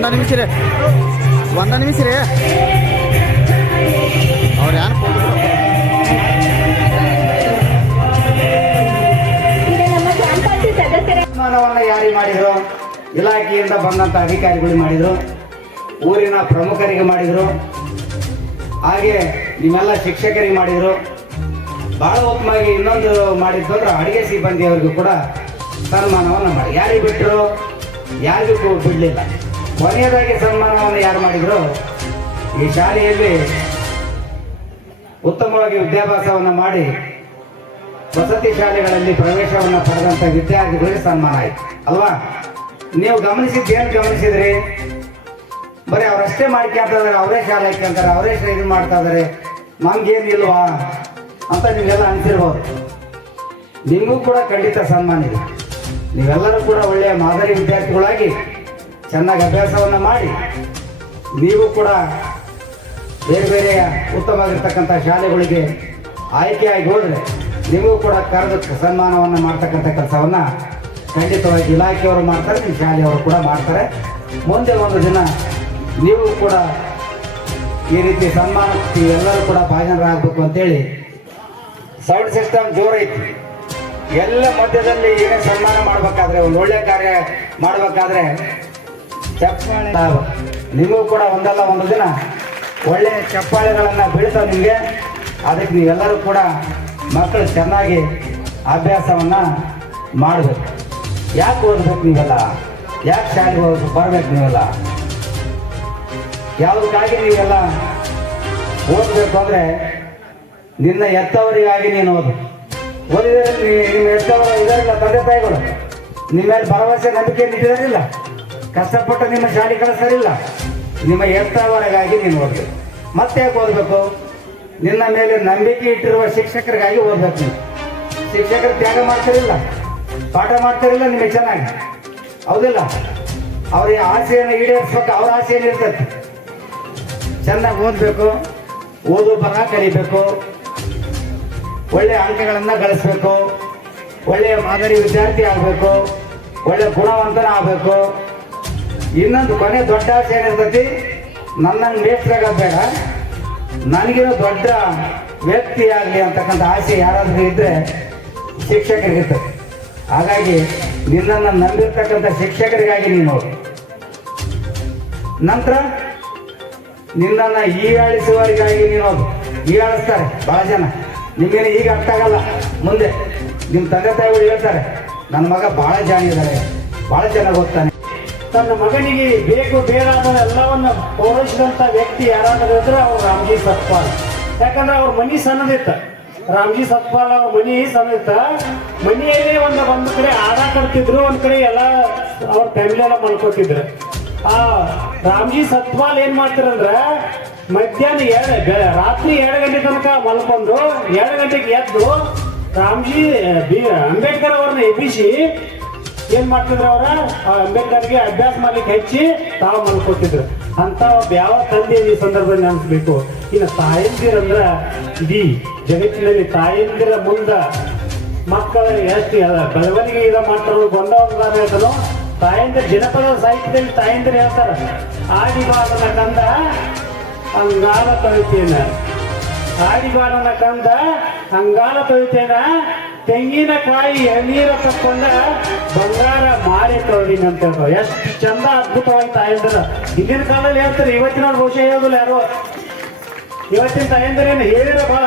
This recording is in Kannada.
ಒಂದ ನಿಮಿಷ ರೀ ಒಂದ ನಿಮಿಷ ರೀ ಅವ್ರು ಯಾರು ಸನ್ಮಾನವನ್ನು ಯಾರಿಗೆ ಮಾಡಿದ್ರು? ಇಲಾಖೆಯಿಂದ ಬಂದಂತ ಅಧಿಕಾರಿಗಳು ಮಾಡಿದ್ರು. ಊರಿನ ಪ್ರಮುಖರಿಗೆ ಮಾಡಿದ್ರು. ಹಾಗೆ ನಿಮ್ಮೆಲ್ಲ ಶಿಕ್ಷಕರಿಗೆ ಮಾಡಿದ್ರು. ಬಹಳ ಉತ್ತಮವಾಗಿ ಇನ್ನೊಂದು ಮಾಡಿದ್ದು ಅಂದ್ರೆ ಅಡುಗೆ ಸಿಬ್ಬಂದಿಯವರಿಗೂ ಕೂಡ ಸನ್ಮಾನವನ್ನು ಮಾಡಿ. ಯಾರಿಗೆ ಬಿಟ್ಟರು ಯಾರಿಗೂ ಬಿಡಲಿಲ್ಲ. ಕೊನೆಯದಾಗಿ ಸನ್ಮಾನವನ್ನು ಯಾರು ಮಾಡಿದ್ರು? ಈ ಶಾಲೆಯಲ್ಲಿ ಉತ್ತಮವಾಗಿ ವಿದ್ಯಾಭ್ಯಾಸವನ್ನು ಮಾಡಿ ವಸತಿ ಶಾಲೆಗಳಲ್ಲಿ ಪ್ರವೇಶವನ್ನು ಪಡೆದಂತ ವಿದ್ಯಾರ್ಥಿಗಳಿಗೆ ಸನ್ಮಾನ ಆಯ್ತು. ಅಲ್ವಾ? ನೀವು ಗಮನಿಸಿದ್ದು ಏನು ಗಮನಿಸಿದ್ರಿ? ಬರೀ ಅವರಷ್ಟೇ ಮಾಡ್ಕೊಂತ ಇದಾರೆ ಅವರೇ ಶಾಲೆ ಹಾಕ್ಯಂತಾರೆ, ಅವರೇ ಇದು ಮಾಡ್ತಾ ಇದಾರೆ ನಮ್ಗೇನು ಇಲ್ವಾ? ಅಂತ ನೀವೆಲ್ಲ ಅನ್ಸಿರ್ಬೋದು. ನಿಮಗೂ ಕೂಡ ಖಂಡಿತ ಸನ್ಮಾನ ಇದೆ. ನೀವೆಲ್ಲರೂ ಕೂಡ ಒಳ್ಳೆಯ ಮಾದರಿ ವಿದ್ಯಾರ್ಥಿಗಳಾಗಿ ಚೆನ್ನಾಗಿ ಅಭ್ಯಾಸವನ್ನು ಮಾಡಿ, ನೀವು ಕೂಡ ಬೇರೆ ಬೇರೆ ಉತ್ತಮವಾಗಿರ್ತಕ್ಕಂಥ ಶಾಲೆಗಳಿಗೆ ಆಯ್ಕೆಯಾಗಿ ಹೋದರೆ ನಿಮಗೂ ಕೂಡ ಕರೆದು ಸನ್ಮಾನವನ್ನು ಮಾಡ್ತಕ್ಕಂಥ ಕೆಲಸವನ್ನು ಖಂಡಿತವಾಗಿ ಇಲಾಖೆಯವರು ಮಾಡ್ತಾರೆ ನಿಮ್ಮ ಶಾಲೆಯವರು ಕೂಡ ಮಾಡ್ತಾರೆ. ಮುಂದೆ ಒಂದು ದಿನ ನೀವು ಕೂಡ ಈ ರೀತಿ ಸನ್ಮಾನ ಎಲ್ಲರೂ ಕೂಡ ಭಾಜನರಾಗಬೇಕು ಅಂತೇಳಿ ಸೌಂಡ್ ಸಿಸ್ಟಮ್ ಜೋರೈತಿ. ಎಲ್ಲ ಮಧ್ಯದಲ್ಲಿ ಏನೇ ಸನ್ಮಾನ ಮಾಡಬೇಕಾದ್ರೆ, ಒಂದು ಒಳ್ಳೆ ಕಾರ್ಯ ಮಾಡಬೇಕಾದ್ರೆ ಚಪ್ಪಾಳೆ. ನಿಮಗೂ ಕೂಡ ಒಂದಲ್ಲ ಒಂದು ದಿನ ಒಳ್ಳೆಯ ಚಪ್ಪಾಳೆಗಳನ್ನು ಬೀಳ್ತಾವೆ ನಿಮಗೆ. ಅದಕ್ಕೆ ನೀವೆಲ್ಲರೂ ಕೂಡ ಮಕ್ಕಳು ಚೆನ್ನಾಗಿ ಅಭ್ಯಾಸವನ್ನು ಮಾಡಬೇಕು. ಯಾಕೆ ಓದಬೇಕು ನೀವೆಲ್ಲ? ಯಾಕೆ ಶಾಲೆಗೆ ಹೋಗಿ, ಬರಬೇಕು ನೀವೆಲ್ಲ? ಯಾವುದಕ್ಕಾಗಿ ನೀವೆಲ್ಲ ಓದಬೇಕು ಅಂದರೆ ನಿನ್ನ ಎತ್ತವರಿಗಾಗಿ ನೀನು ಓದು. ಓದಿದರೆ ನಿಮ್ಮ ಎತ್ತವರು ಇದರಿಂದ ತಂದೆ ತಾಯಿಗಳು ನಿಮ್ಮ ಮೇಲೆ ಭರವಸೆ ನಂಬಿಕೆ ಇಟ್ಟಿದಾರಿಲ್ಲ ಕಷ್ಟಪಟ್ಟು ನಿಮ್ಮ ಶಾಲೆ ಕಳಿಸಲಿಲ್ಲ ನಿಮ್ಮ ಎತ್ತವರಿಗಾಗಿ ನೀನು ಓದಬೇಕು. ಮತ್ತೆ ಯಾಕೆ ಓದಬೇಕು? ನಿನ್ನ ಮೇಲೆ ನಂಬಿಕೆ ಇಟ್ಟಿರುವ ಶಿಕ್ಷಕರಿಗಾಗಿ ಓದಬೇಕು ಶಿಕ್ಷಕರು ತ್ಯಾಗ ಮಾಡ್ತಿರಲಿಲ್ಲ. ಪಾಠ ಮಾಡ್ತಿರಲಿಲ್ಲ ನಿಮಗೆ ಚೆನ್ನಾಗಿ. ಹೌದಿಲ್ಲ? ಅವ್ರ ಆಸೆಯನ್ನು ಈಡೇರಿಸ್ಬೇಕು, ಅವ್ರ ಆಸೆ ಇರ್ತೈತಿ. ಚೆನ್ನಾಗಿ ಓದಬೇಕು, ಓದು ಬರಹ ಕಲಿಬೇಕು ಒಳ್ಳೆಯ ಅಂಕಗಳನ್ನು ಗಳಿಸ್ಬೇಕು, ಒಳ್ಳೆಯ ಮಾದರಿ ವಿದ್ಯಾರ್ಥಿ ಆಗಬೇಕು ಒಳ್ಳೆಯ ಗುಣವಂತನ ಆಗಬೇಕು. ಇನ್ನೊಂದು ಕೊನೆ ದೊಡ್ಡ ಆಸೆ ಏನಿರ್ತೈತಿ ನನ್ನನ್ನು ಮೇಷ್ಟ್ರಾಗಬೇಡ ನನಗಿರೋ ದೊಡ್ಡ ವ್ಯಕ್ತಿ ಆಗಲಿ ಅಂತಕ್ಕಂಥ ಆಸೆ ಯಾರಾದರೂ ಇದ್ದರೆ ಶಿಕ್ಷಕರಿಗಿರ್ತದೆ. ಹಾಗಾಗಿ ನಿನ್ನನ್ನು ನಂಬಿರ್ತಕ್ಕಂಥ ಶಿಕ್ಷಕರಿಗಾಗಿ ನೀನು ನೋಡಿ. ನಂತರ ನಿನ್ನನ್ನು ಈಗಾಳಿಸುವವರಿಗಾಗಿ ನೀನು ಹೋಗು ಈಗಾಳಿಸ್ತಾರೆ ಭಾಳ ಜನ. ನಿಮಗೇನು ಈಗ ಅರ್ಥ ಆಗಲ್ಲ. ಮುಂದೆ ನಿಮ್ಮ ತಂದೆ ತಾಯಿಗಳು ಹೇಳ್ತಾರೆ, ನನ್ನ ಮಗ ಭಾಳ ಜಾಣ ಇದ್ದಾರೆ ಭಾಳ ಚೆನ್ನಾಗಿ ಓದ್ತಾನೆ. ತನ್ನ ಮಗನಿಗೆ ಬೇಕು, ಬೇಡ ಎಲ್ಲವನ್ನ ಪೌರೈಸಿದಂತ ವ್ಯಕ್ತಿ ಯಾರಾದರೂ ಇದ್ರೆ ಅವ್ರು ರಾಮ್ಜಿ ಸತ್ಪಾಲ್. ಯಾಕಂದ್ರೆ ಅವ್ರ ಮನಿ ಸಣ್ಣದಿತ್ತ. ರಾಮ್ಜಿ ಸತ್ಪಾಲ್ ಅವ್ರ ಮನಿ ಸಣ್ಣದಿತ್ತ. ಮನೆಯಲ್ಲಿ ಒಂದು ಒಂದು ಕಡೆ ಆಡ ಕಟ್ತಿದ್ರು ಒಂದು ಕಡೆ ಎಲ್ಲ ಅವ್ರ ಫ್ಯಾಮಿಲಿ ಎಲ್ಲ ಮಲ್ಕೋತಿದ್ರು. ಆ ರಾಮ್ಜಿ ಸತ್ಪಾಲ್ ಏನ್ ಮಾಡ್ತಾರಂದ್ರೆ, ಮಧ್ಯಾಹ್ನ ಎರಡು ರಾತ್ರಿ ಎರಡು ಗಂಟೆ ತನಕ ಮಲ್ಕೊಂಡು, ಎರಡು ಗಂಟೆಗೆ ಎದ್ದು ರಾಮ್ಜಿ ಬಿ, ಅಂಬೇಡ್ಕರ್ ಅವ್ರನ್ನ ಎಬ್ಬಿಸಿ ಏನ್ ಮಾಡ್ತಿದ್ರು ಅವ್ರ? ಅಂಬೇಡ್ಕರ್ಗೆ ಅಭ್ಯಾಸ ಮಾಡ್ಲಿಕ್ಕೆ ಹೆಚ್ಚಿ ತಾವು ಮಲ್ಕೋತಿದ್ರು ಅಂತ ಒಬ್ಬ ಯಾವ ತಂದೆ ಈ ಸಂದರ್ಭದಲ್ಲಿ ನೆನ್ಸ್ಬೇಕು? ಇನ್ನು ತಾಯಂದಿರಂದ್ರ ಇಡೀ ಜಗತ್ತಿನಲ್ಲಿ ತಾಯಂದಿರ ಮುಂದ ಮಕ್ಕಳ ಎಷ್ಟು ಬೆಳವಣಿಗೆ ಇದ ಮಾಡ್ತಾರೋ ಬಂದವ್ರ ಹೇಳ್ತಾನೋ ತಾಯಂದಿರ ಜನಪದ ಸಾಹಿತ್ಯದಲ್ಲಿ ತಾಯಂದಿರು ಹೇಳ್ತಾರ. ಆಡಿಬಾರನ ಕಂದ ಅಂಗಾಲ ಕವಿತೇನ ಆಡಿಬಾರನ ಕಂದ ಅಂಗಾಲ ತೊಳಿತೇನ. ತೆಂಗಿನಕಾಯಿ ಎಳನೀರ ತಕ್ಕೊಂಡ ಬಂಗಾರ ಮಾರಿ ಅಂತ ಹೇಳ್ತಾರೆ ಎಷ್ಟು ಚಂದ ಅದ್ಭುತವಾಗಿ ತಾಯಂದ್ರ. ಹಿಂದಿನ ಕಾಲದಲ್ಲಿ ಹೇಳ್ತಾರೆ, ಇವತ್ತಿನ ಬಹುಶಃ ಹೇಳೋದಿಲ್ಲ ಯಾರು. ಇವತ್ತಿನ ತಾಯಂದ್ರೇನು ಹೇಳಿರ ಬಹಳ